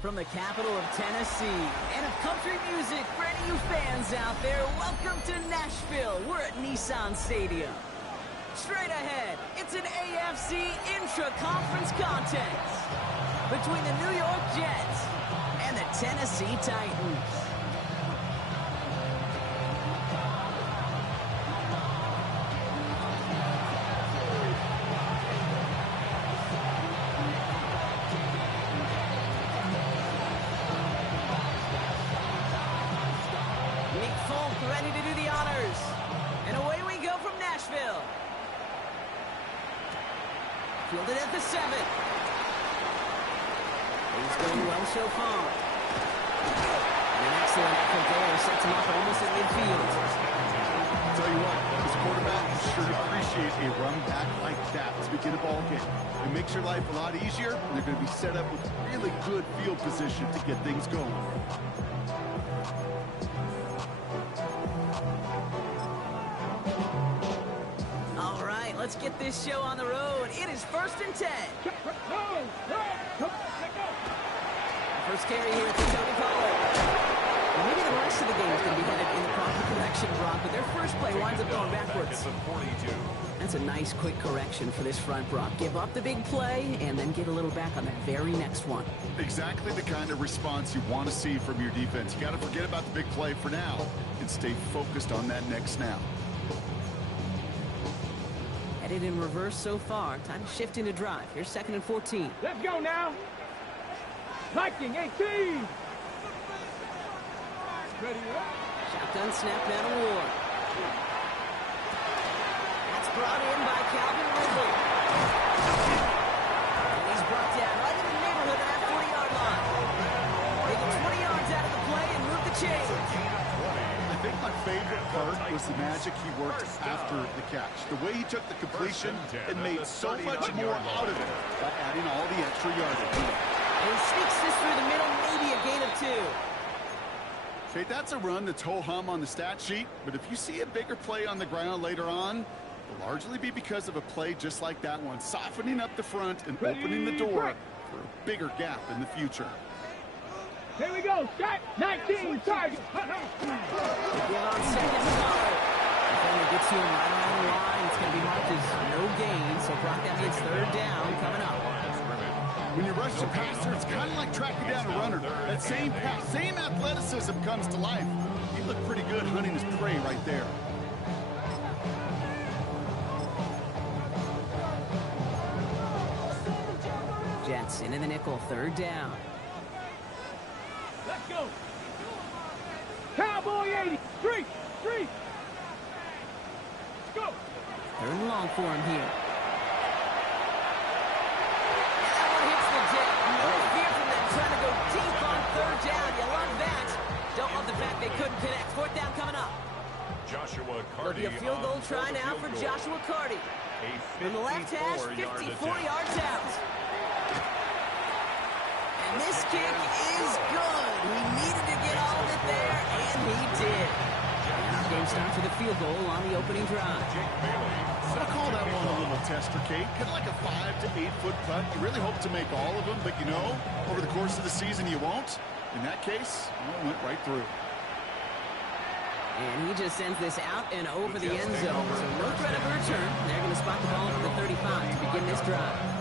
From the capital of Tennessee and of country music for any of you fans out there, welcome to Nashville. We're at Nissan Stadium. Straight ahead, it's an AFC intra-conference contest between the New York Jets and the Tennessee Titans. Ready to do the honors. And away we go from Nashville. Fielded at the 7. He's going well so far. And an excellent effort there sets him up almost at midfield. I'll tell you what, this quarterback sure appreciates a run back like that to begin a ball game. It makes your life a lot easier, and they're going to be set up with really good field position to get things going. Let's get this show on the road. It is 1st and 10. First carry here for Tony Pollard. Well, maybe the rest of the game is going to be headed in the proper direction, Brock, but their first play winds up going backwards. That's a nice, quick correction for this front, Brock. Give up the big play and then get a little back on the very next one. Exactly the kind of response you want to see from your defense. You got to forget about the big play for now and stay focused on that next snap. Headed in reverse so far. Time to shift into drive. Here's 2nd and 14. Let's go now. Viking 18. Shotgun snap down to Ward. That's brought in by Calvin Ridley. And he's brought down right in the neighborhood of that 40-yard line. They get 20 yards out of the play and move the chains. I think my favorite part was the magic he worked after the catch. The way he took the completion and made so much more out of it by adding all the extra yardage. And he sneaks this through the middle, maybe a gain of 2. Okay, that's a run that's ho-hum on the stat sheet, but if you see a bigger play on the ground later on, it'll largely be because of a play just like that one, softening up the front and opening the door for a bigger gap in the future. Here we go, shot 19, target. Give on 2nd and Pollard. Defender gets to him right around the line. It's going to be marked as no gain, so Brock, that means 3rd down coming up. When you rush the passer, it's kind of like tracking down a runner. That same pass, same athleticism comes to life. He looked pretty good hunting his prey right there. Jets into the nickel, 3rd down. Let's go. Cowboy 80. 3. Let's go. 3rd and long for him here. And that one hits the deck. No fear from them trying to go deep on 3rd down. You love that. Don't love the fact they couldn't connect. 4th down coming up. There'll be a field goal try now for Joshua Carty. From the left hash, 54 yards out. And this kick is good. He needed to get all of it there, and he did. And our game starts with a field goal on the opening drive. I call that one a little tester, Kate. Kind of like a 5 to 8 foot putt. You really hope to make all of them, but you know, over the course of the season you won't. In that case, it went right through. And he just sends this out and over the end zone. So no threat of a return. They're going to spot the ball for the 35 to begin this drive.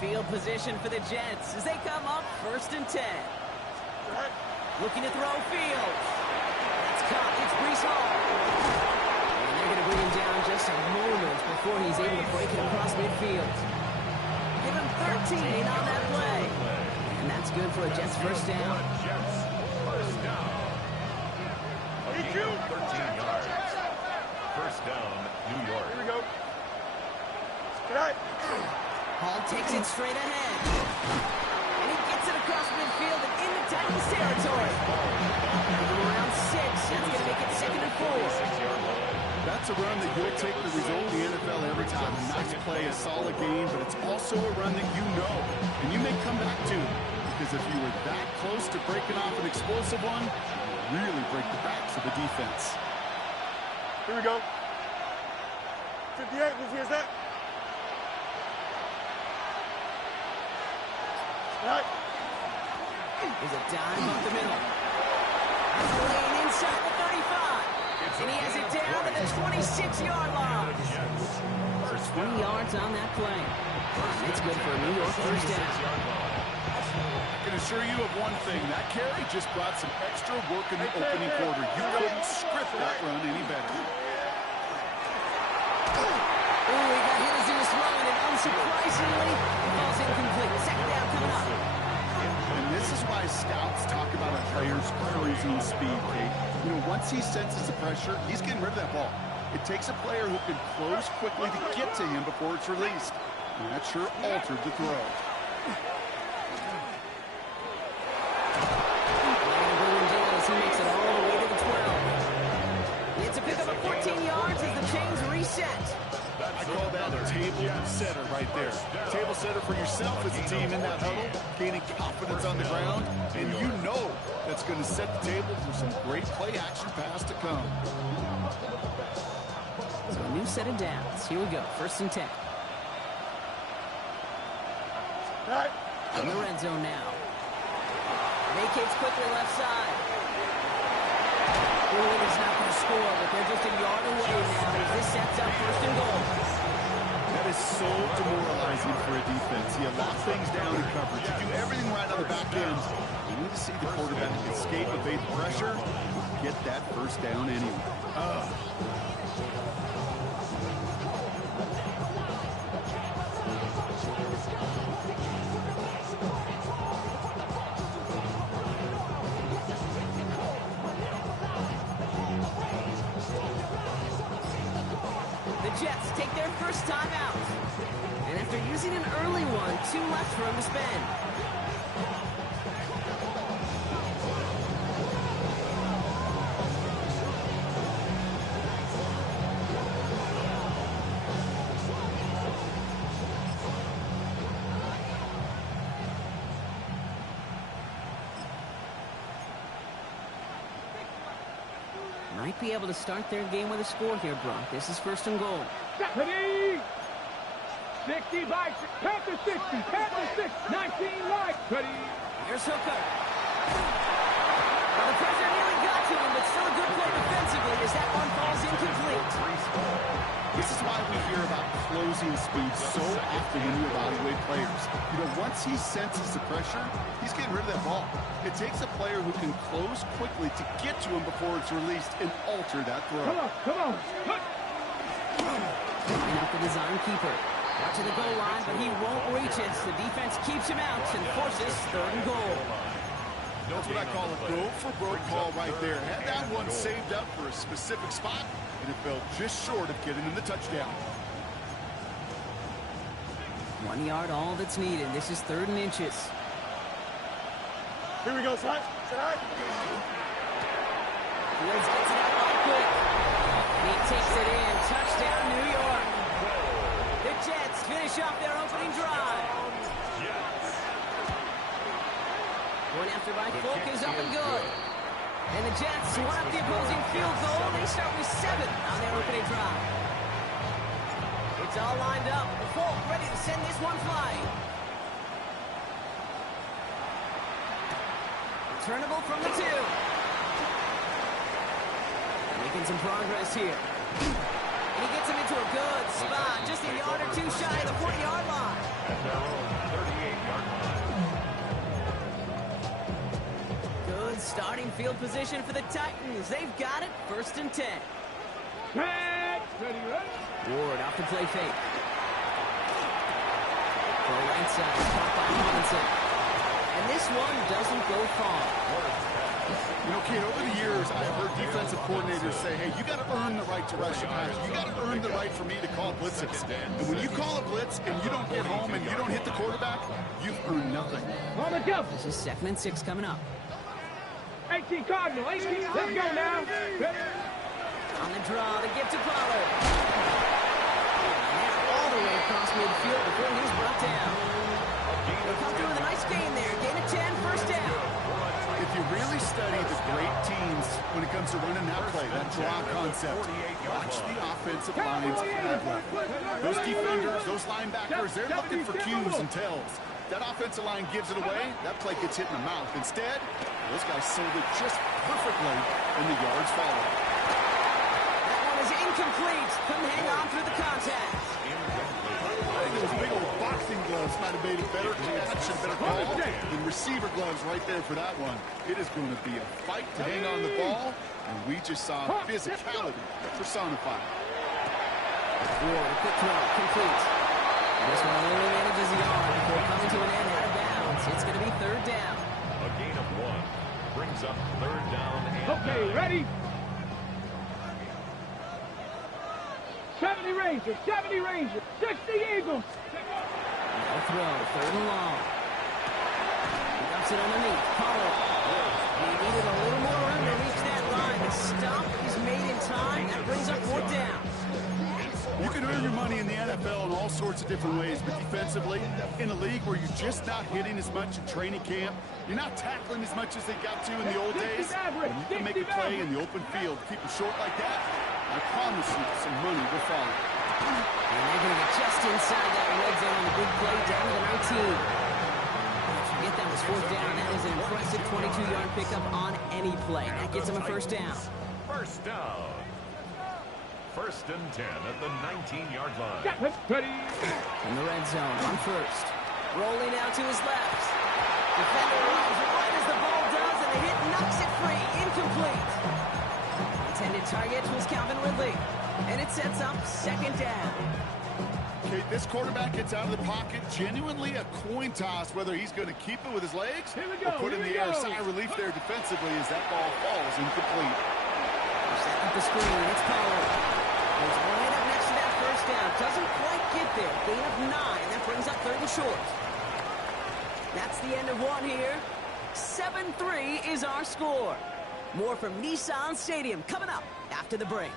Field position for the Jets as they come up 1st and 10. Looking to throw Fields. That's caught. It's Breece Hall. And they're going to bring him down just a moment before he's able to break it across midfield. Give him 13 on that play. And that's good for a Jets 1st down. 13 yards. 1st down, New York. Here we go. Hall takes it straight ahead. And he gets it across midfield and into Titans territory. Around 6. That's going to make it 2nd and 4. That's a run that you'll take the result in the NFL every time. A nice play, a solid game, but it's also a run that you know and you may come back to because if you were that close to breaking off an explosive one, you really break the backs of the defense. Here we go. 58, who's here's that? All right. There's a dime up the middle. Lane inside the 35. And he has it down to the 26-yard line. 20 yards on that play. It's good for a New York first down. I can assure you of one thing. That carry just brought some extra work in the opening quarter. You couldn't script that run any better. Oh, he got hit as he was throwing it. Unsurprisingly, it falls incomplete. Second down coming up. And this is why scouts talk about a player's cruising speed, Kate. You know, once he senses the pressure, he's getting rid of that ball. It takes a player who can close quickly to get to him before it's released. And that sure altered the throw. He makes it all the way to the 12. It's a pickup of 14 yards as the chains reset. I call that a table setter right there. Table setter for yourself as a team in that huddle, gaining confidence on the ground, and you know that's going to set the table for some great play action pass to come. So a new set of downs. Here we go. First and 10. All right. In the red zone now. Vacates quickly left side. He's not going to score, but they're just a yard away now as this sets up first and goal. That is so demoralizing for a defense. You lock things down in coverage. You do everything right on the back end. You need to see the quarterback escape, evade the pressure, and get that first down anyway. Jets take their first time out. And after using an early one, 2 left for him to spend. Might be able to start their game with a score here, Brock. This is first and goal. 60! 60 by Panther 60, Panther 6, 19 right. Ready? Here's Hooker. Well, the pressure nearly got to him, but still a good play defensively as that one falls incomplete. This is why we hear about closing speed so often when you evaluate players. You know, once he senses the pressure, he's getting rid of that ball. It takes a player who can close quickly to get to him before it's released and alter that throw. Come on. And out the design keeper. Out to the goal line, but he won't reach it. The defense keeps him out and forces third and goal. That's what I call a go-for-broke call right there. Had that one saved up for a specific spot, and it fell just short of getting him the touchdown. 1 yard, all that's needed. This is 3rd and inches. Here we go, son. Fields gets it out right quick. He takes it in. Touchdown, New York. The Jets finish off their opening drive. One after by Folk is up and good. And the Jets one up the opposing field goal. They start with 7 on their opening drive. It's all lined up. Folk ready to send this one flying. Returnable from the 2. Making some progress here. And he gets him into a good spot. Just a yard or 2 shy of the 40-yard line. At their own 38-yard line. Good starting field position for the Titans. They've got it. 1st and 10. Ready. Ward off the play fake. For a right side, caught by Robinson. And this one doesn't go far. You know, Kate, over the years, I've heard defensive coordinators say, hey, you got to earn the right to rush a pass. You got to earn the right for me to call blitzes. And when you call a blitz and you don't get home and you don't hit the quarterback, you've earned nothing. On the go. This is 2nd and 6 coming up. 18 Cardinal, 18. Let's go now. Ready? On the draw to get to Pollard. And all the way across midfield before he's brought down. They come through with a nice gain there. Gain of 10. you really study the great teams when it comes to running that play, that draw concept, watch the offensive lines at that level. Those defenders, those linebackers, they're looking for cues and tells. That offensive line gives it away, that play gets hit in the mouth. Instead, those guys sold it just perfectly, and the yards follow. That one is incomplete. Couldn't hang on through the contact. I think those big old boxing gloves might have made a better catch and better call than receiver gloves right there for that one. It is going to be a fight to hang on the ball, and we just saw physicality personified. Ward, a quick throw, complete. This one only manages the yard before coming to an end out of bounds. It's going to be third down. A gain of 1 brings up third down and Okay, 9. ready? 70 Rangers, 70 Rangers, 60 Eagles. No throw, third and long. He dumps it underneath. Pollard. He needed a little more room to reach that line. The stop is made in time. That brings up 4th down. You can earn your money in the NFL in all sorts of different ways, but defensively, in a league where you're just not hitting as much in training camp, you're not tackling as much as they got to in the old days, when you can make a play in the open field, keep it short like that, I promise you some money will follow. And they're going to get just inside that red zone on the big play down to the 19. Forget that was 4th down. That is an impressive 22-yard pickup on any play. That gets them a first down. First down. First and 10 at the 19-yard line. Ready? In the red zone, on first. Rolling out to his left. Defender runs right as the ball does, and the hit knocks it free. Incomplete. Intended target was Calvin Ridley. And it sets up second down. Okay, this quarterback gets out of the pocket, genuinely a coin toss whether he's going to keep it with his legs or put in the air. Sigh of relief there defensively as that ball falls incomplete. Set up the screen. It's Pollard. Goes right up next to that first down. Doesn't quite get there. Gain of 9. That brings up third and short. That's the end of one here. 7-3 is our score. More from Nissan Stadium coming up after the break.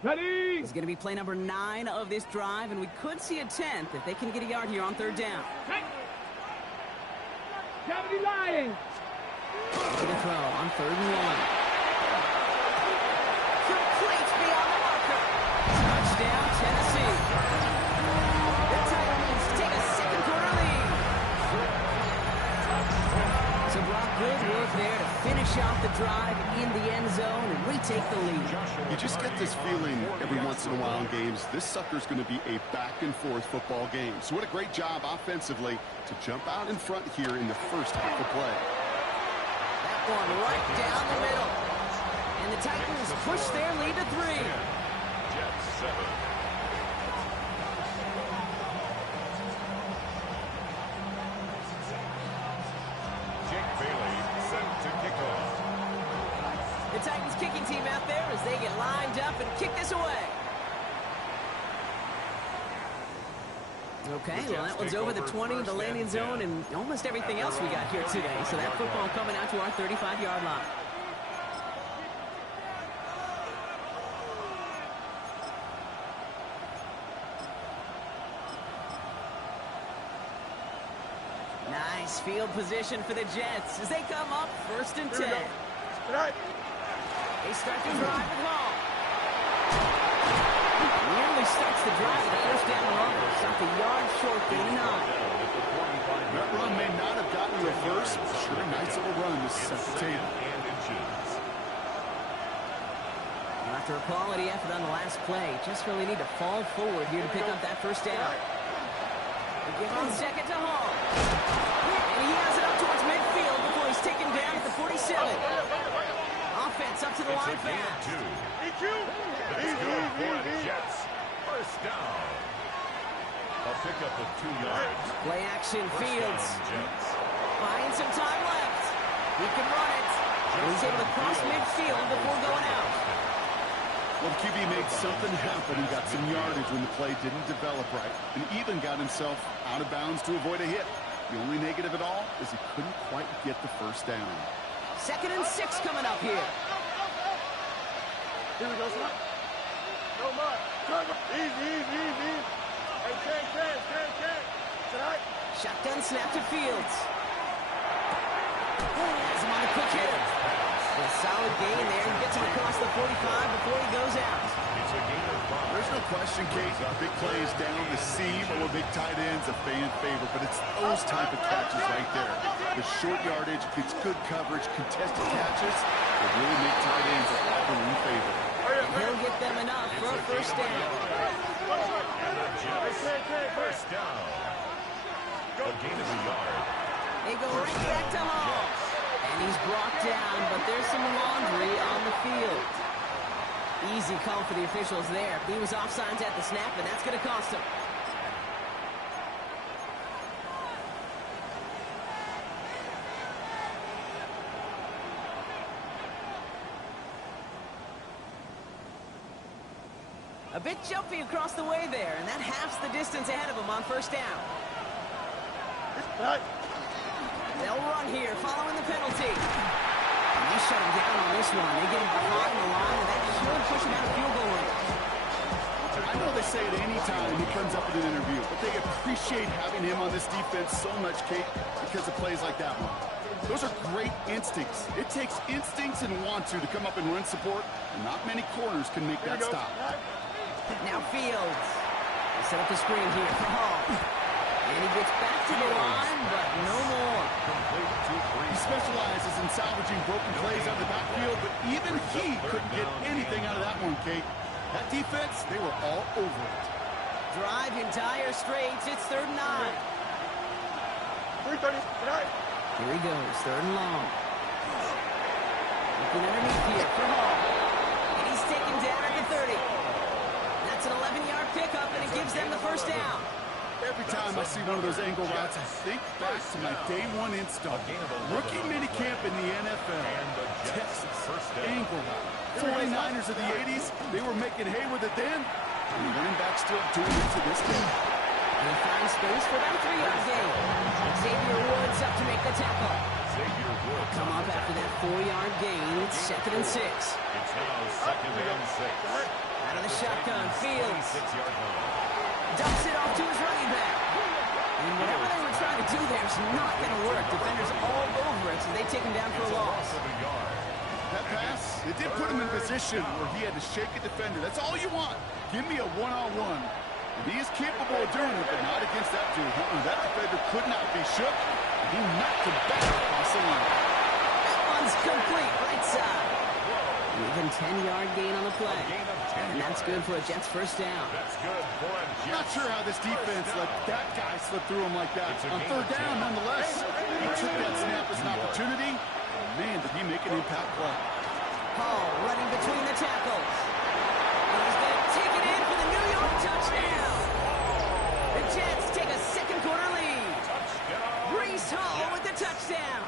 Ready? It's going to be play number 9 of this drive, and we could see a 10th if they can get a yard here on third down. 70 Lions. To the throw on third and 1. Complete beyond the marker. Touchdown, Tennessee. The Titans take a second quarter lead. So Brock, good work there to finish off the drive in the end zone and retake the lead. You just get this feeling every once in a while in games, this sucker's going to be a back-and-forth football game. So what a great job offensively to jump out in front here in the first half of play. That one right down the middle. And the Titans push their lead to 3. Jets 7. Jake Bailey set to kick off. The Titans kicking team out there as they get lined up and kick this away. Okay, well that one's over the 20, the landing zone, and almost everything else we got here today. So that football coming out to our 35-yard line. Nice field position for the Jets as they come up first and 10. They start the drive at home. Nearly starts the drive with the first down run. Stopped a yard short, gain 9. That run may not have gotten the first, but sure, nice little run to set the table. Well, after a quality effort on the last play, just really need to fall forward here to pick up that first down. They give on second to Hall. And he has it up towards midfield before he's taken down at the 47. Offense up to the line fast. Let's go for the Jets. First down. A pickup of 2 yards. Play action, Fields. Jets. Buying some time left. He can run it. And he's able to cross midfield before going out. Well, the QB made something happen and got some yardage when the play didn't develop right, and even got himself out of bounds to avoid a hit. The only negative at all is he couldn't quite get the first down. 2nd and 6 coming up here. Here we go, son. No more. Easy. Hey, 10. Tonight. Shotgun snap to Fields. Has him on the quick hitter. A solid gain there. He gets him across the 45 before he goes out. It's a gain of 5. There's no question, Kate. Big plays down the seam or big tight ends, a fan favorite, but it's those type of catches right there. The short yardage, gets good coverage, contested catches will really make tight ends a Auburn favor. And he'll get them enough for a first down. And the Jets, first down. A gain of a yard. They go right back to Hall. And he's brought down, but there's some laundry on the field. Easy call for the officials there. He was offsides at the snap, and that's going to cost him. A bit jumpy across the way there, and that halves the distance ahead of him on first down. They'll run here, following the penalty. And they shut him down on this one. They get him behind the line, and that should push him out of field goal range. I know they say it any time he comes up in an interview, but they appreciate having him on this defense so much, Kate, because of plays like that one. Those are great instincts. It takes instincts and want to come up and run support, and not many corners can make that stop. Now Fields. They set up a screen here for Hall. And he gets back to the line, but no more. He specializes in salvaging broken plays out of the backfield, but even he couldn't get anything out of that one, Kate. That defense, they were all over it. Drive entire straights. It's 3rd and 9. 3:30. Here he goes, 3rd and long. Looking underneath here for Hall. And he's taken down at the 30. That's an 11-yard pickup, and it gives them the first down. Every time I see one of those angle routes, I think back to my day one install. Rookie minicamp in the NFL. Texas angle route. 49ers of the 80s, they were making hay with it then. And the running back still doing it to this day. And he finds space for about a 3-yard gain. Xavier Woods up to make the tackle. Come up after that 4-yard gain. It's 2nd and 6. It's now 2nd and 6. Out of the shotgun, Fields. 6-yard line. Dumps it off to his running back. And whatever they were trying to do there is not going to work. Defenders all over it, so they take him down for a loss. That pass, it did put him in a position where he had to shake a defender. That's all you want. Give me a one-on-one. And he is capable of doing it, but not against that dude. That defender could not be shook. And he knocked him back across the line. That one's complete, right side. Even 10-yard gain on the play. And that's good for a Jets first down. That's good for a Jets. I'm not sure how this defense let that guy slip through him like that. On 3rd down, nonetheless, he took that snap as an opportunity. And man, did he make an impact play. Hall running between the tackles. And he's going to take it in for the New York touchdown. The Jets take a second-quarter lead. Brees Hall with the touchdown.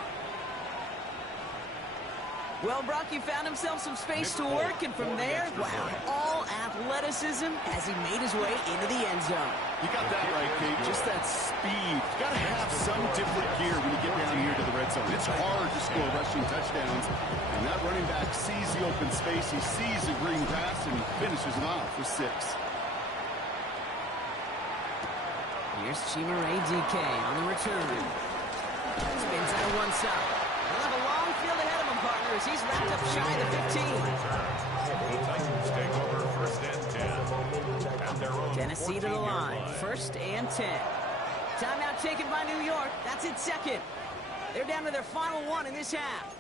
Well, Brock, he found himself some space to work, and from there, wow, all athleticism as he made his way into the end zone. You got that right, Kate. Just that speed. You got to have some different gear when you get down here to the red zone. It's hard to score rushing touchdowns, and that running back sees the open space, he sees the green grass, and he finishes it off for 6. Here's Chimere DK on the return. Spins out of one side. He'll have a long field ahead of him, partners. He's wrapped up shy of the 15. The Titans take over 1st and 10. At their own Tennessee to the line. 1st and 10. Timeout taken by New York. That's its 2nd. They're down to their final one in this half.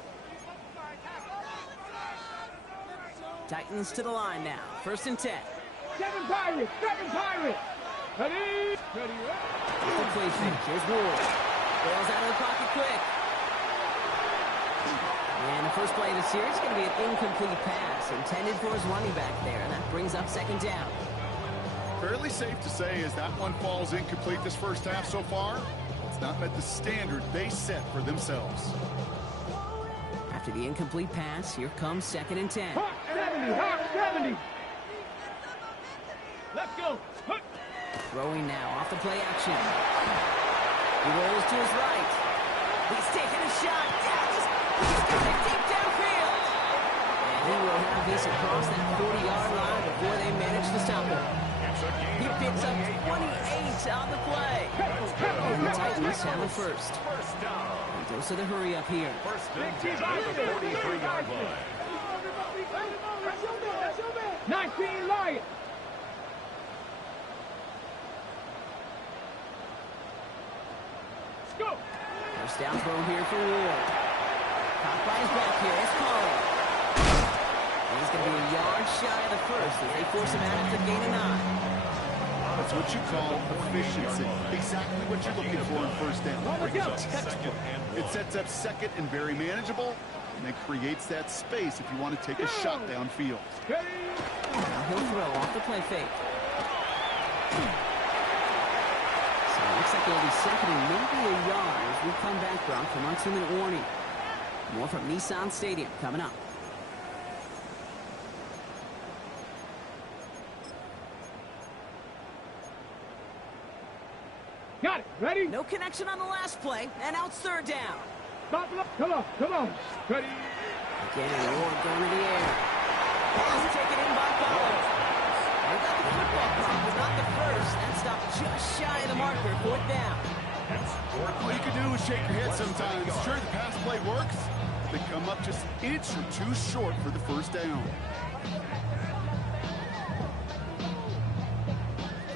Titans to the line now. 1st and 10. 7 Pirates. Ready. With the play fake. Here's Ward. Bails out of the pocket quick. And the first play of the series is going to be an incomplete pass intended for his running back there, and that brings up 2nd down. Fairly safe to say as that one falls incomplete this first half so far, it's not met the standard they set for themselves. After the incomplete pass, here comes 2nd and 10. Hawk 70. Let's go. Throwing now off the play action. He rolls to his right. He's taking a shot. He's got it deep downfield. And He will have this across that 40-yard line before they manage to stop him. He picks up 28 on the play. And the Titans have the first. And those are the hurry up here. First and 10 at the 43-yard line. 19 Lions. Let's go. First down throw here for Ward. Caught by his back here. It's Collie. He's going to be a yard shy of the first as they force him out at the gain of 9. That's what you call efficiency. Exactly what you're looking for in first down. It sets up second and very manageable, and it creates that space if you want to take a shot downfield. Now he'll throw off the play fake. So it looks like it'll be second and maybe a yard as we come back, Brock, from our 2-minute warning. More from Nissan Stadium coming up. Got it. Ready? No connection on the last play, and now it's third down. Stop. Come on. Ready? Again, Ward going to the air. Pass taken in by Pollard. They got the football clock, but not the first. That stopped just shy of the marker. Fourth down. All you can do is shake your head sometimes. Sure, the pass play works. They come up just an inch or two short for the first down.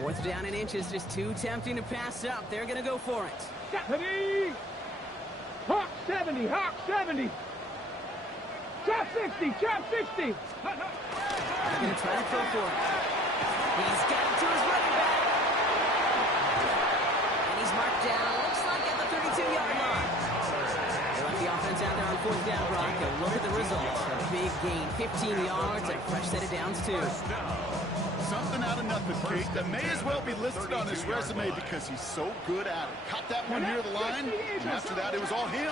Fourth down in inches, just too tempting to pass up. They're going to go for it. Ready? Hawk 70. Chop 60. They're going to try to throw for it. He's got it to his running back. And he's marked down, looks like at the 32-yard line. They let the offense out there on fourth down, Brock. And look at the results. A big gain, 15 yards, and a fresh set of downs, too. Something out of nothing, Kate, that may as well be listed on his resume because he's so good at it. Caught that one near the line, and after that, it was all him.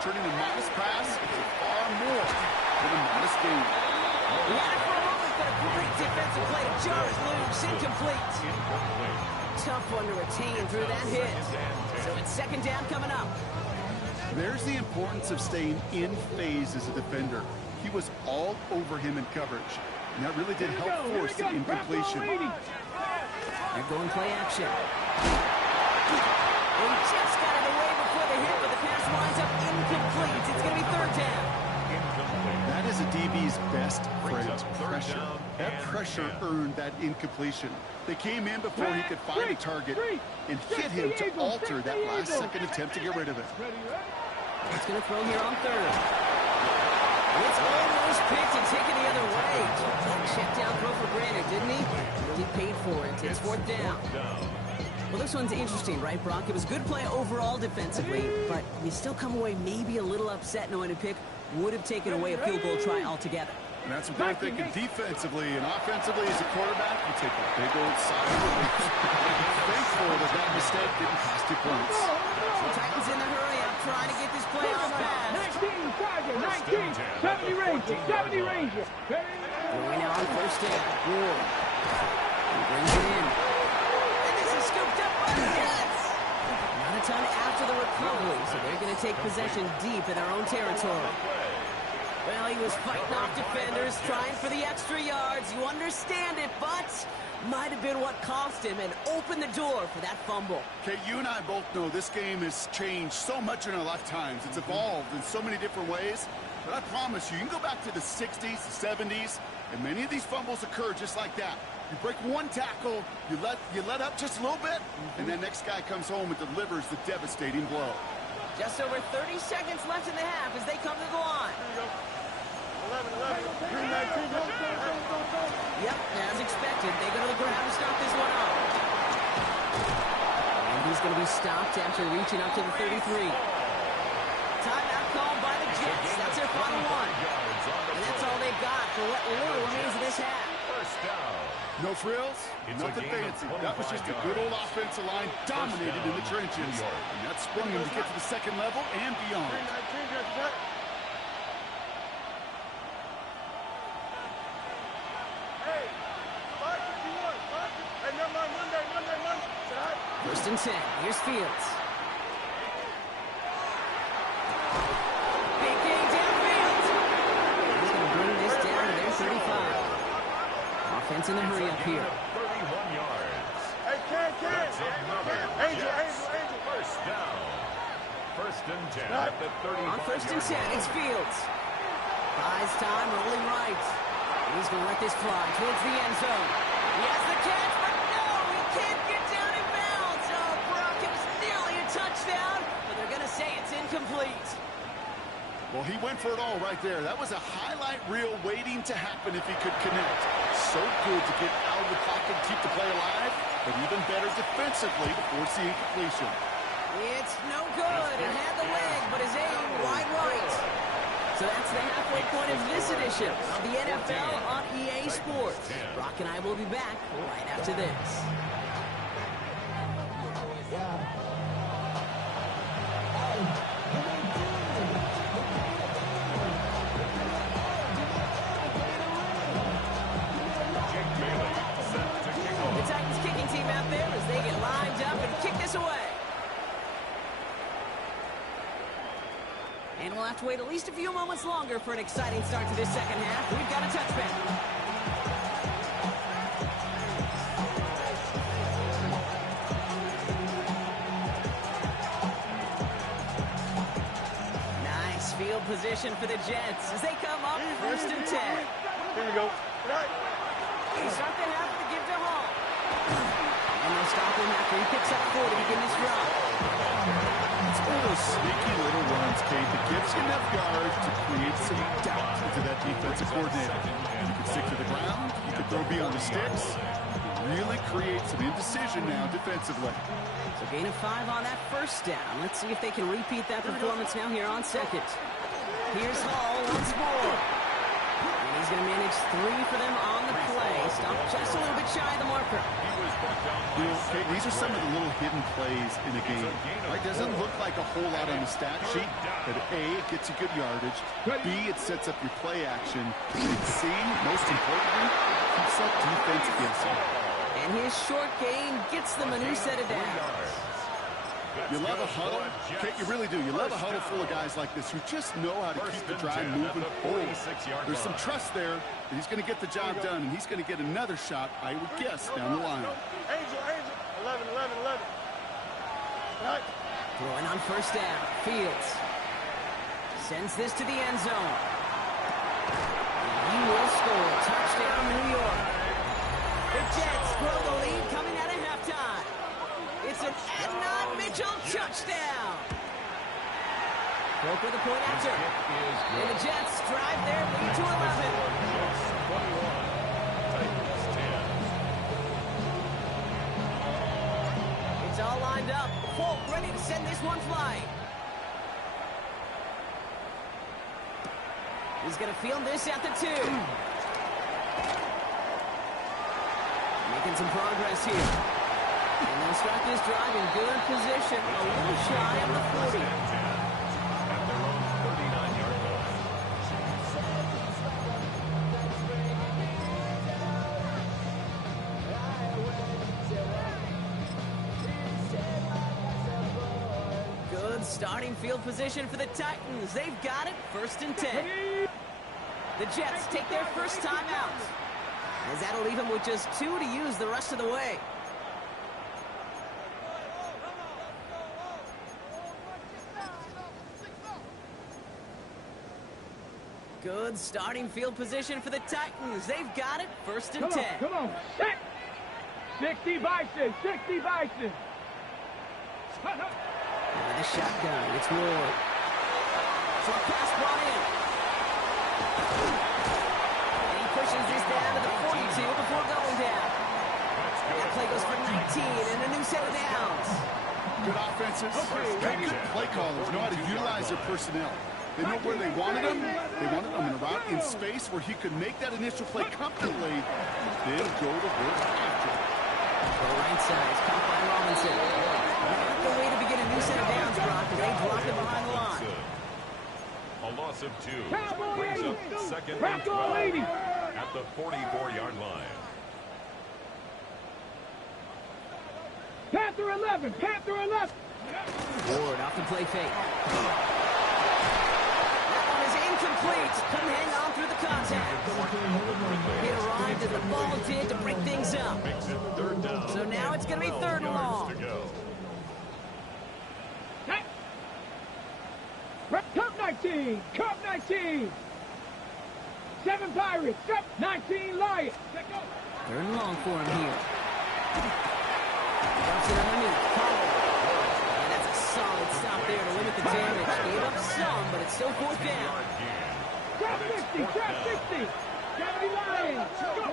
Turning a modest pass into far more than a modest gain. He had it for a moment, but a great defensive play to jar it loose. Incomplete. Tough one to retain through that hit. So it's second down coming up. There's the importance of staying in phase as a defender. He was all over him in coverage. And that really did help force the incompletion. They're going play action. They just got it away before the hit, but the pass winds up incomplete. It's going to be third down. That is a DB's best friend, pressure. That pressure earned that incompletion. They came in before he could find a target and hit him to alter that last-second attempt to get rid of it. It's going to throw here on third. It's almost picked and taken the other way. Check down throw for granted, didn't he? He paid for it. It's fourth down. Well, this one's interesting, right, Brock? It was good play overall defensively, but you still come away maybe a little upset knowing a pick would have taken away a field goal try altogether. And that's what they're thinking defensively. And offensively, as a quarterback, you take a big old sigh of relief. Thankful that that mistake didn't cost you points. So Titans in the hurry up, trying to get this play off fast. 19 Tiger, 19, 70 Ranger. Going now on first down. Ward. He brings it in. And this is scooped up by the Jets. Not a ton after the recovery, so they're going to take possession deep in their own territory. Well, he was fighting off defenders, trying for the extra yards. You understand it, but might have been what cost him and opened the door for that fumble. Okay, you and I both know this game has changed so much in our lifetimes. It's evolved in so many different ways. But I promise you, you can go back to the 60s, the 70s, and many of these fumbles occur just like that. You break one tackle, you let up just a little bit, and then next guy comes home and delivers the devastating blow. Just over 30 seconds left in the half as they come to the line. 11, green 19. Yep, as expected, they go to the ground to start this one off. And he's going to be stopped after reaching up to the 33. Timeout called by the Jets. That's their final one. And that's all they've got for what little remains of this half. First down. No frills, nothing fancy. That was just a good old offensive line dominated in the trenches. And that sprung him to get to the second level and beyond. First and 10. Here's Fields. Big game downfield. He's going to bring this down defense in the hurry up here. 31 yards. Hey, Ken. That's another Angel. First down. First and 10 at the 35. On first and 10, it's Fields. Buys time, rolling right. He's going to let this fly towards the end zone. He has the catch, but no, he can't get down in bounds. Oh, Brock, it was nearly a touchdown, but they're going to say it's incomplete. Well, he went for it all right there. That was a highlight reel waiting to happen if he could connect. So good to get out of the pocket and keep the play alive, but even better defensively to force the incompletion. It's no good. It had the leg, but his aim wide right. So that's the halfway point of this edition of the NFL on EA Sports. Brock and I will be back right after this. The Titans kicking team out there as they get lined up and kick this away. And we'll have to wait at least a few moments longer for an exciting start to this second half. We've got a touchback. Nice field position for the Jets as they come up first and 10. Here we go. They start the half to give to Hall. And they'll stop him after he picks up 4 to begin this drive. It's one of those sneaky little runs, Kate, that gives you enough yards to create some doubt into that defensive coordinator. You can stick to the ground, you can throw beyond the sticks, really create some indecision now defensively. So gain of 5 on that first down. Let's see if they can repeat that performance now here on second. Here's Hall once more. And he's going to manage 3 for them on the play. Stop just a little bit shy of the marker. You know, Kate, these are some of the little hidden plays in the game. Right? Doesn't look like a whole lot on the stat sheet, but A, it gets you good yardage. B, it sets up your play action. And C, most importantly, keeps that defense guessing. And his short gain gets them a new set of downs. You love a huddle, Kate, you really do. You love a huddle full of guys like this who just know how to keep the drive moving forward. There's some trust there that he's going to get the job done, and he's going to get another shot, I would guess, down the line. Angel. 11. Right. Throwing on first down. Fields sends this to the end zone. He will score. Touchdown, New York. The Jets grow the lead coming out of halftime. It's an Adnan Mitchell touchdown. Go for the point after. And the Jets drive their lead to 11. It's all lined up. Folk ready to send this one flying. He's going to field this at the 2. Making some progress here. And they'll start this drive in good position, a little shy of the 40. At their own 39-yard line. Good starting field position for the Titans. They've got it, first and 10. The Jets take their first time out, as that'll leave them with just 2 to use the rest of the way. Good starting field position for the Titans. They've got it, first and 10. Come on, set! 60 Bison. With a shotgun, it's Ward. So a pass brought in. And he pushes this down to the 42 before going down. That play goes for 19 and a new set of downs. Good offenses, good play callers know how to utilize their personnel. They know where they wanted them. They wanted them in a route in space where he could make that initial play comfortably, then go to work after it. The right side is caught by Robinson. Not the way to begin a new set of downs, Brock, as they drop it behind the line. A loss of 2 brings up second and 12 at the 44-yard line. Panther 11. Ward off the play fake. That one is incomplete. Couldn't hang on through the contact. He arrived at the ball did to break things up. Makes it third down. So now it's going to be 12 third and yards long. to go. Cup 19. Cup 19. 7 Pirates. Cup 19 Lions. Let's go. Third and long for him here. Drops it underneath. And that's a solid stop there to limit the damage. Gave up some, but it's still fourth down. Trap 60. Trap 60. 70 Lions. Let's go.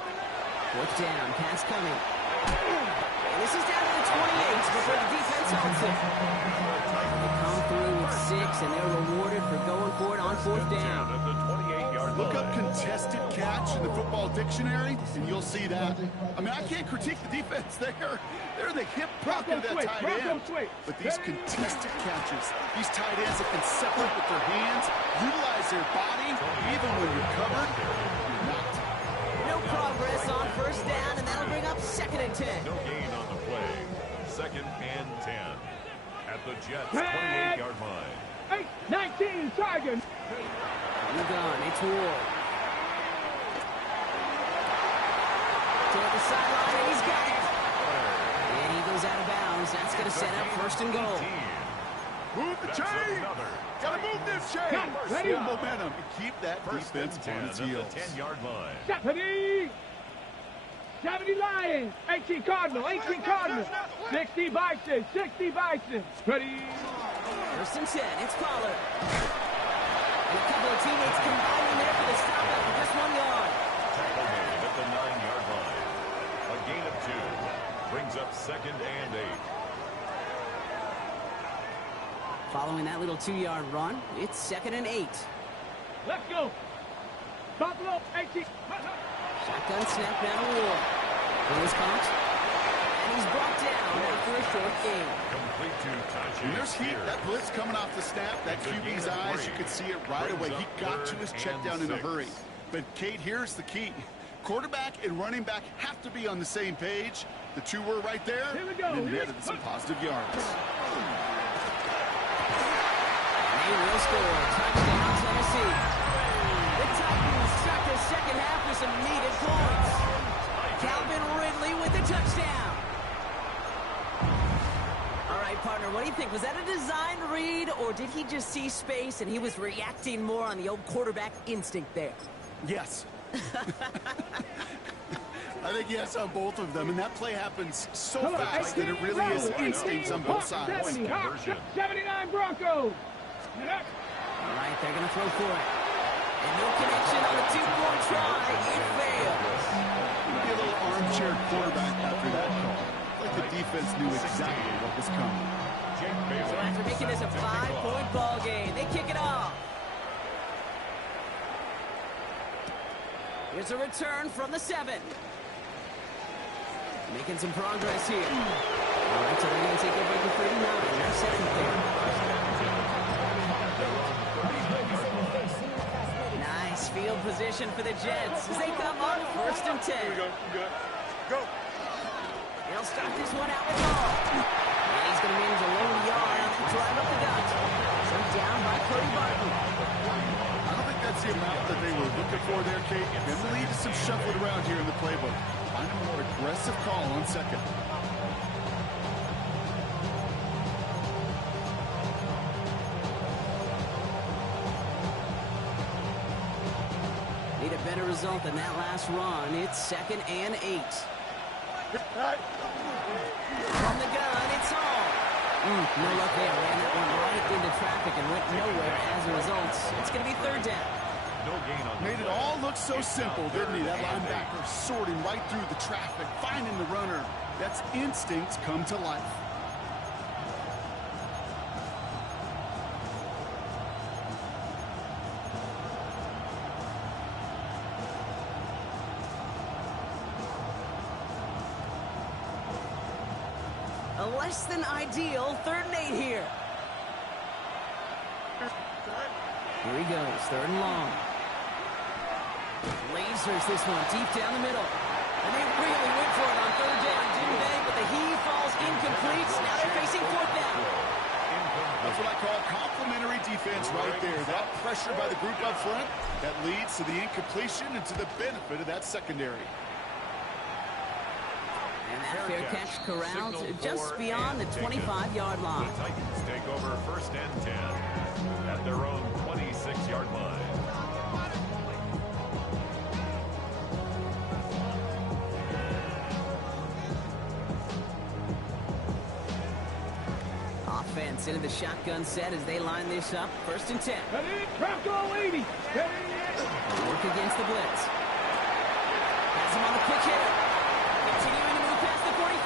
Fourth down. Pass coming. And this is down to the 28 before the defense holds it. They come through with 6, and they're rewarded for going for it on fourth down. At the 28-yard Look up line. contested catch in the football dictionary, and you'll see that. I mean, I can't critique the defense there. They're in the hip pocket of that tight end. But these contested catches, these tight ends that can separate with their hands, utilize their body, even when you're covered, you're not. No progress on first down, and that'll bring up second and 10. No gain on the play. Second and 10. At the Jets' 28-yard line. 8-19 Tiger. On the gun, it's Ward. Toward the sideline, and he's got it. And he goes out of bounds. That's going to set up first and goal. Move the That's chain! another. Gotta move this chain! Ready? Full momentum. Keep that First and defense 10 on its at heels. the 10-yard line. 70 Lions. 18 Cardinal. 18 Cardinal. 60 Bison. 60 Bison. Ready. First and 10, it's Pollard. And a couple of teammates combining there for the stop after just 1 yard. Tackle made at the 9-yard line. A gain of 2. Brings up second and 8. Following that little 2-yard run, it's second and 8. Let's go. Buffalo. 18. Shotgun snap down to Ward. Throws Cox. And he's brought down after a short gain. Complete to Tajay When there's heat, Spears. that blitz coming off the snap, that QB's eyes, you could see it right away. He got to his check down in a hurry. But, Kate, here's the key. Quarterback and running back have to be on the same page. The two were right there, Here we go. and it netted some positive yards. They will score. Touchdown, Tennessee. The Titans start the second half with some needed points. Calvin Ridley with the touchdown. All right, partner, what do you think? Was that a design read, or did he just see space and he was reacting more on the old quarterback instinct there? Yes. I think yes on both of them, and that play happens so fast that it really is instincts on both sides. 79 Broncos. All right, they're going to throw for it. And no connection on the two-point try. It fails. Maybe a little armchair quarterback after that call. Like the defense knew exactly what was coming. So after making this a 5-point ball game, they kick it off. Here's a return from the 7. Making some progress here. All right, so they're going to take over at the 39. They're second there. Nice field position for the Jets as they come up first and 10. Here we go. Go. They'll start this one out with ball. And he's going to manage a low yard on the drive up the gut. So down by Cody Barton. I don't think that's the amount that they were looking for there, Kate. Going to lead to some shuffling around here in the playbook. Find a more aggressive call on second. Need a better result than that last run. It's second and 8. From the gun, it's all. No luck there. Ran that one right into traffic and went nowhere as a result. It's going to be third down. No gain on the Made it play. all look so simple, didn't he? That linebacker sorting right through the traffic, finding the runner. That's instincts come to life. A less than ideal third and 8 here. Here he goes, third and long. Lasers this one deep down the middle. And they really went for it on third down, didn't they? But the heave falls incomplete. Now they're facing fourth down. That's what I call complimentary defense right there. That pressure by the group up front, that leads to the incompletion and to the benefit of that secondary. That fair catch corralled just beyond the 25-yard line. The Titans take over 1st and 10 at their own 26-yard line. Offense into the shotgun set as they line this up. 1st and 10. Trapped all 80. Work against the blitz. Has him on the quick hitter. Continuing to move past the 45.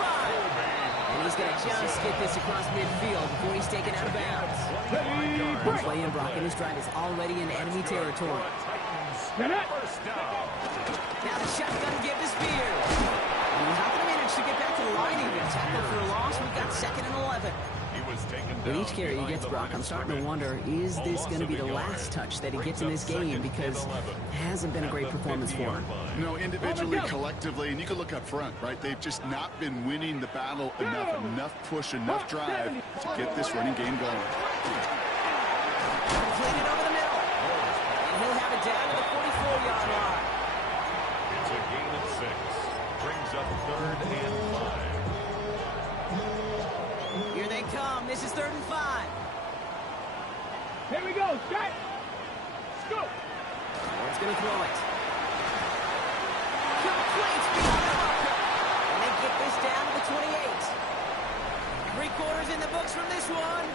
And he's going to just get this across midfield before he's taken out of bounds. One play in, Brock, and his drive is already in enemy territory. Now the shotgun give to Spears. And he's not going to manage to get back to the line even. Tackle for a loss. We've got 2nd and 11. With each carry he gets, Brock, I'm starting to wonder, is this going to be the last touch that he gets in this game? Because it hasn't been a great performance for him. No, individually, collectively, and you can look up front, right? They've just not been winning the battle enough push, enough drive to get this running game going. Completed over the middle. And he'll have it down to the 44-yard line. It's a gain of 6. Brings up 3rd and 5. Here they come. This is 3rd and 5. Here we go. Shot. Scoop. Ward's going to throw it. Complete beyond the bunker. And they get this down to the 28. 3/4 in the books from this one.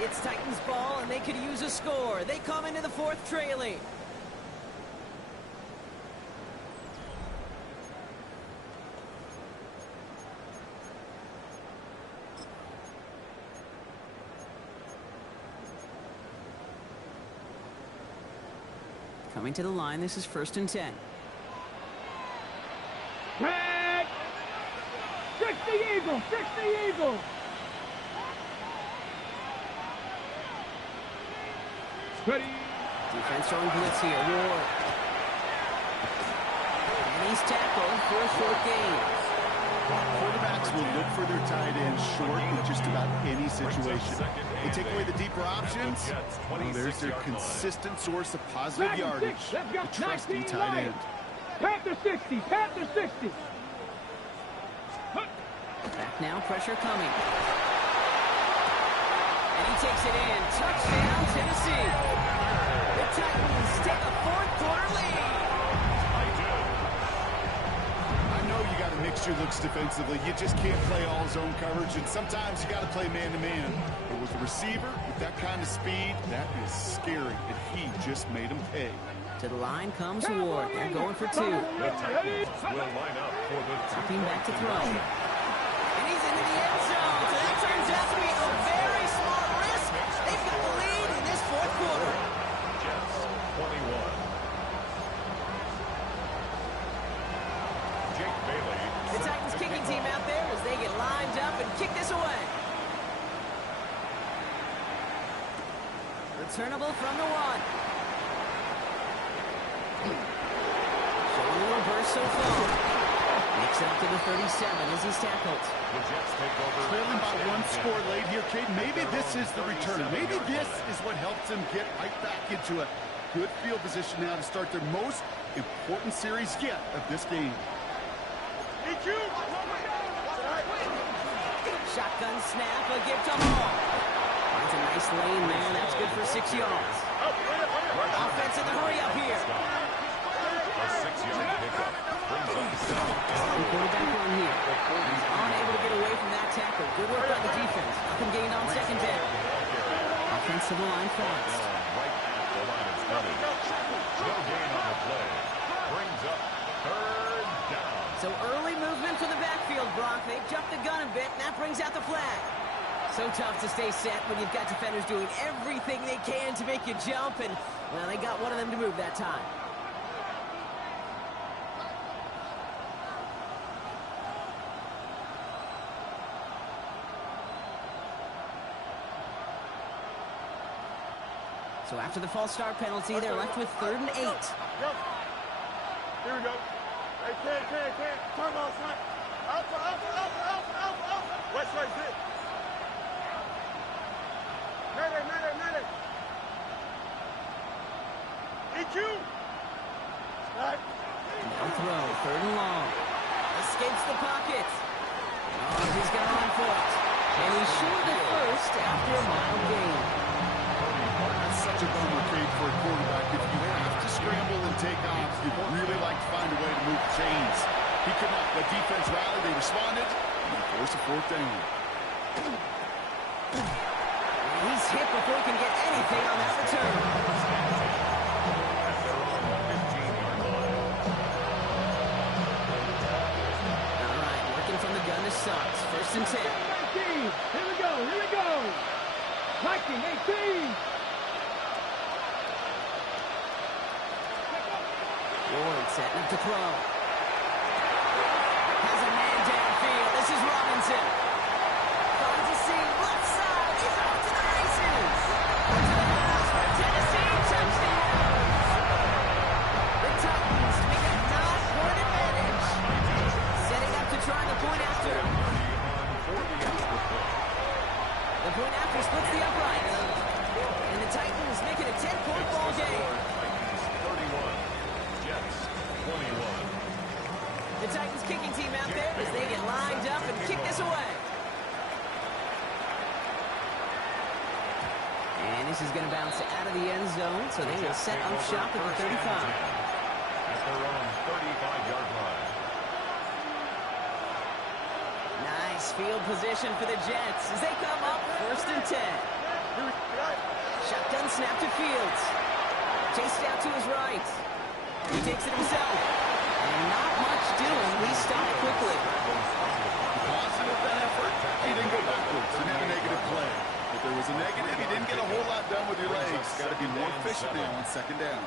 It's Titans ball, and they could use a score. They come into the 4th trailing. Coming to the line, this is 1st and 10. Tag. 60 Eagle. 60 Eagle. Ready. Defense throwing blitz here. Ward. And he's tackled for a short gain. Quarterbacks will look for their tight end short in just about any situation. They take away the deeper options. Well, there's their consistent source of positive yardage. The trusty tight end. Panther 60. Panther 60. Back now, pressure coming. And he takes it in. Touchdown, Tennessee. The Titans take a 4th-quarter lead. I know you got to mix your looks defensively. You just can't play all zone coverage, and sometimes you got to play man-to-man. But with a receiver with that kind of speed, that is scary, and he just made him pay. To the line comes Ward. They're going for 2. The Titans will line up for the Dropping back to throw. And he's into the end zone. So that turns out to be a very small risk. They've got the lead in this 4th quarter. Jets 21. Jake Bailey. The Titans kicking team out there as they get lined up and kick this away. Returnable from the 1. Showing the reverse so far. Makes it up to the 37 as he's tackled. The Jets take over. Trailing by 1 score late here, Kate. Maybe this is the return. Maybe this is what helps them get right back into a good field position now to start their most important series yet of this game. Shotgun snap, a gift to Hall. Finds a nice lane there. That's good for 6 yards. Offense in the hurry up here. A 6-yard pickup. Brings up the 7th. Quarterback run here. He's unable to get away from that tackle. Good work by the defense. Up and gained on 2nd down. Offensive line fast. Right at the line of scrimmage. No gain on the play. Brings up 3rd down. So early movement for the backfield, Brock. They've jumped the gun a bit, and that brings out the flag. So tough to stay set when you've got defenders doing everything they can to make you jump, and, well, they got one of them to move that time. So after the false start penalty, they're left with 3rd and 8. Here we go. Hey, can't. Turn on, son. Alpha. West right there. Mayday. EQ. Right. Now throw, 3rd and long. Escapes the pocket. Oh, he's going to run for it. And he's short at first after a mile gain. That's such a bummer, Kate, for a quarterback. If you have to scramble and take off, you'd really like to find a way to move the chains. He could not. The defense rallied. They responded. And they forced a fourth down. He's hit before he can get anything on that return. All right, working from the gun to Suggs. First and 10. 19. Here we go. Here we go. Viking 18. Ward setting up to throw. Has a man downfield. This is Robinson. Finds a seam. Left side. He's off to the races. To the house for Tennessee. Touchdown. The Titans make a 9-point advantage. Setting up to try the point after. The point after splits the upright. And the Titans make it a 10-point ball game. 31. Jets 21. The Titans kicking team out there as they get lined up and kick this away. And this is going to bounce out of the end zone, so they will set up shop at the 35. At their own 35-yard line. Nice field position for the Jets as they come up first and 10. Shotgun snap to Fields. Chased out to his right. He takes it himself. And not much doing. He stopped quickly. Positive of that effort, he didn't go backwards. Didn't have a negative play. If there was a negative, he didn't get a whole lot done with your legs. Got to be more efficient now on second down.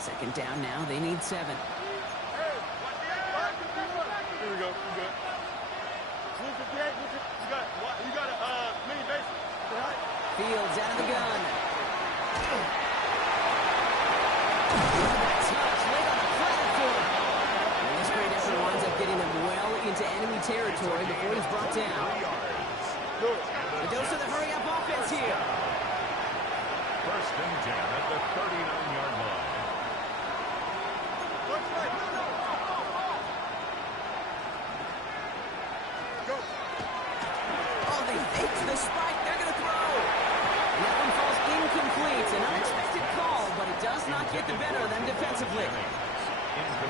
Second down now. They need 7. Here we go. You good. You got a mini base. Right? Fields out of the gun. Touch late on the platform. And this great effort winds up getting them well into enemy territory before he's brought down. The dose of the hurry-up offense here. First and 10 at the 39-yard line. Oh, they faked the spike. They're going to throw. And that one falls incomplete. An unexpected call, but it does not get the better of them defensively.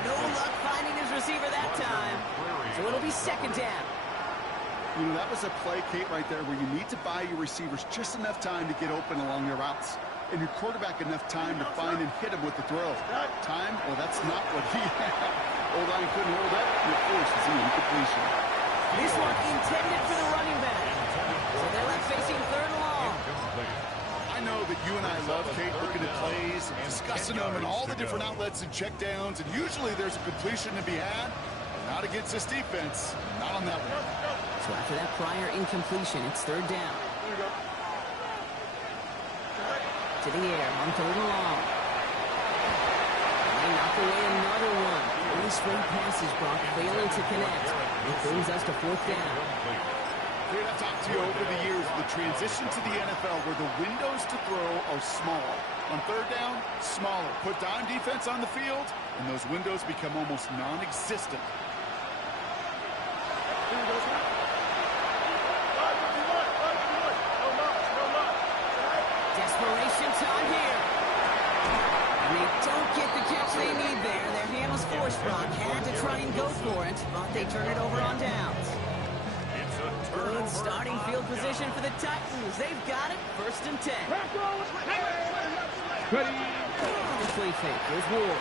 No luck finding his receiver that time. So it'll be second down. You know, that was a play, Kate, right there where you need to buy your receivers just enough time to get open along their routes. And your quarterback enough time to find and hit him with the throw. Time? Well, that's not what he had. O-line couldn't hold up, and of course, it's an incompletion. This one intended for the running back. So they're left facing third and long. I know that you and I love, Kate, looking at plays and discussing them and all the different outlets and check downs, and usually there's a completion to be had. Not against this defense. Not on that one. So after that prior incompletion, it's third down. To the air, on third and long. And they knock away another one. 3 straight passes, Brock, failing to connect. It brings us to fourth down. Kate, I've talked to you over the years, the transition to the NFL where the windows to throw are small. On third down, smaller. Put dime defense on the field, and those windows become almost non-existent. Desperation time here. And they don't get the catch they need there. Their hand was forced, Brock. Had to try and go for it, but they turn it over on downs. Good starting field position for the Titans. They've got it. First and 10. Ready. The play fake. Here's Ward.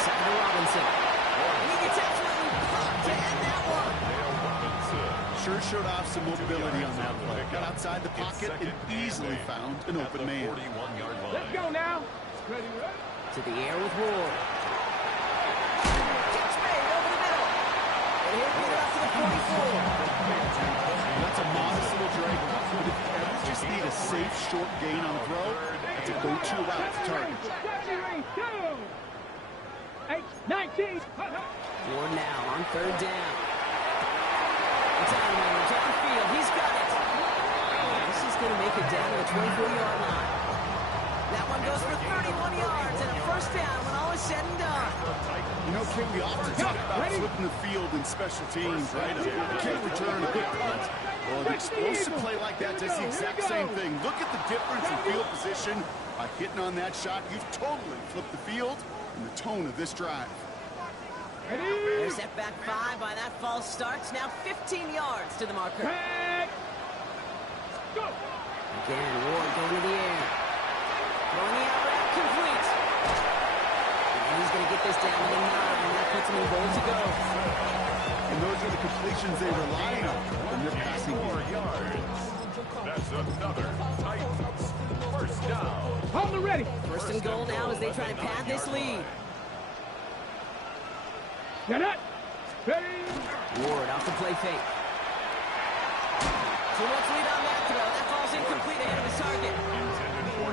Side to Robinson. And he gets absolutely pumped to end that one. Sure showed off some mobility on that play. Got outside the pocket and easily found an open man. Let's go now. Ready. To the air with Ward. Catch made over the middle. And he'll get it up to the 44. That's a modest little drag, but if you ever just need a safe, short gain on a throw, that's a go-to route to target. 8, 19. Ward now on third down. It's out of there, downfield. He's got it. This is going to make it down to the 24-yard line. That one goes for 31 yards and a first down when all is said and done. You know, Ken, we often talk about flipping the field in special teams, right? A kick return, a good punt. Well, an explosive play like that does the exact same thing. Look at the difference in field position. By hitting on that shot, you've totally flipped the field and the tone of this drive. They're set back 5 by that false start. Now 15 yards to the marker. Again, Ward going to the air. Throwing the out route complete. And he's going to get this down to the 9, and that puts him in goal to go. And those are the completions they rely on in their passing game. yards. That's another Titans first down. On the ready. First and goal now as they try to pad this lead. Get it. Ready. Ward off the play fake. So let's lead on that throw. That falls incomplete ahead of his target.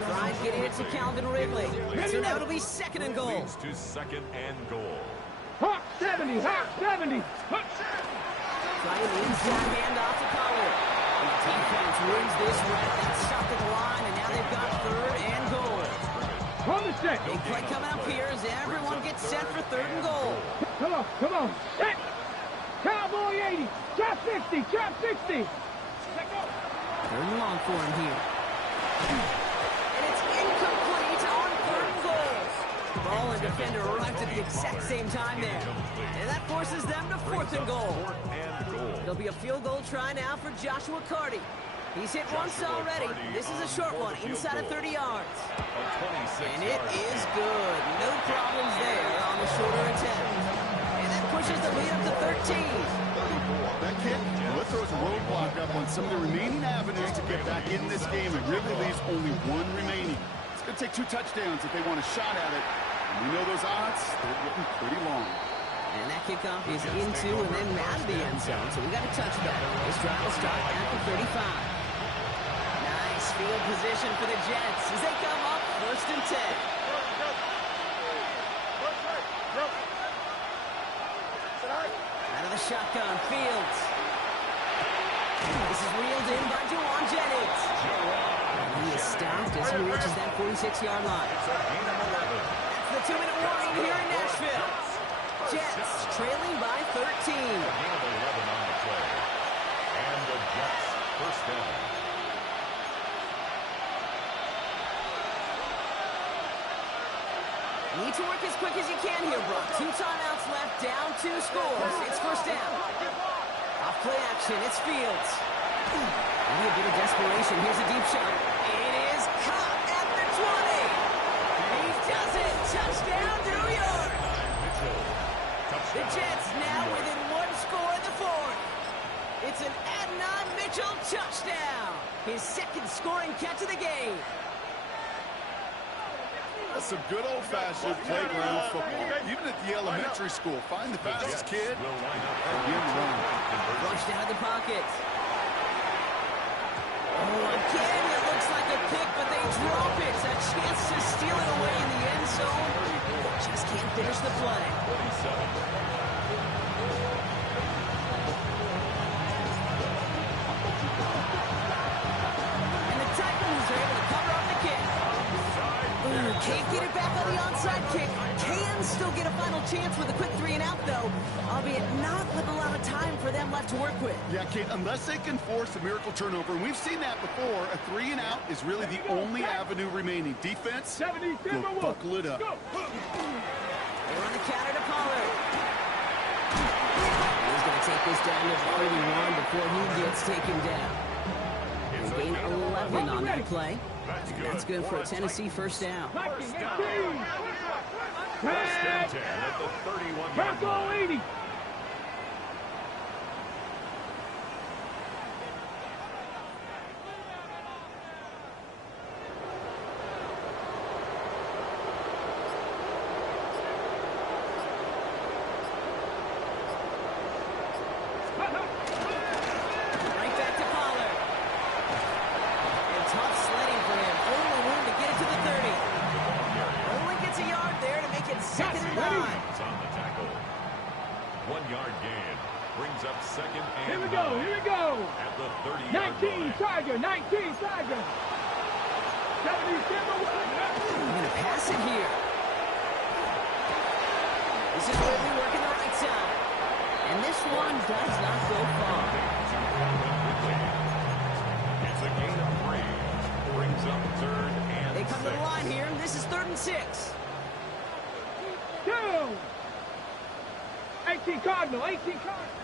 Tries getting it to Calvin Ridley. So now it'll be second and goal. Leads to second and goal. Hawk 70. Hawk 70. Hawk. Trying the inside handoff to Pollard. And the defense wins this rep. That's stopped at the line, and now they've got third and goal. On the set. Big play coming up here as everyone gets set for third and goal. Come on. Come on. Set. Cowboy 80. Chop 60. Chop 60. Third and long for him here. And it's incomplete on third and goal. Ball and defender arrived at the exact same time there. And that forces them to fourth and goal. It'll be a field goal try now for Joshua Carty. He's hit once already. This is a short one, inside of 30 yards. And it is good. No problems there on the shorter attempt. And that pushes the lead up to 13. That kid, well, it throws a roadblock up on some of the remaining avenues to get back in this game. It really leaves only one remaining. It's going to take 2 touchdowns if they want a shot at it. And we know those odds, they're getting pretty long. And that kickoff is into and then out of the end zone, so we got a touchback. This drive will start at the 35. Nice field position for the Jets as they come up first and 10. Out of the shotgun, Fields. This is reeled in by Juwan Jennings. And he is stopped as he reaches that 46-yard line. That's the 2-minute warning here in Nashville. Jets trailing by 13. And the Jets first down. Need to work as quick as you can here, Brock. 2 timeouts left, down 2 scores. It's first down. Off play action, it's Fields. Maybe a bit of desperation. Here's a deep shot. It is caught at the 20. He does it. Touchdown, New York. The Jets now within 1 score in the 4th. It's an Adnan Mitchell touchdown. His second scoring catch of the game. That's some good old-fashioned playground football. Even at the elementary school, find the fastest kid and give him run. Flushed out of the pocket. Oh, again, it looks like a pick, but they drop it. A chance to steal it away in the end zone. Just can't finish the play. And the Titans are able to cover up the kick. Can't get it back on the onside kick. Can still get a final chance with a quick 3-and-out, though, albeit not with a lot of time for them left to work with. Yeah, Kate, unless they can force a miracle turnover, and we've seen that before, a 3-and-out is really the only avenue remaining. Defense, will buckle it up. They run the counter to Pollard. He's going to take this down to 31 before he gets taken down. And gain 11 on that play. That's good for a Tennessee first down. First and 10 at the 31-yard line. 80. Right back to Pollard. And tough sledding for him. Only room to get it to the 30. Only gets a yard there to make it second and 9. It's on the tackle. 1-yard gain. Brings up second and Here we go, here we go. At the 30-yard 19 Tiger, 19 Tiger. 77. I'm going to pass it here. This is really working the right side. And this one does not go far. It's a gain of 3. Brings up third and They come to 6. the line here. This is 3rd and 6. 2. 18 Cardinal, 18 Cardinal.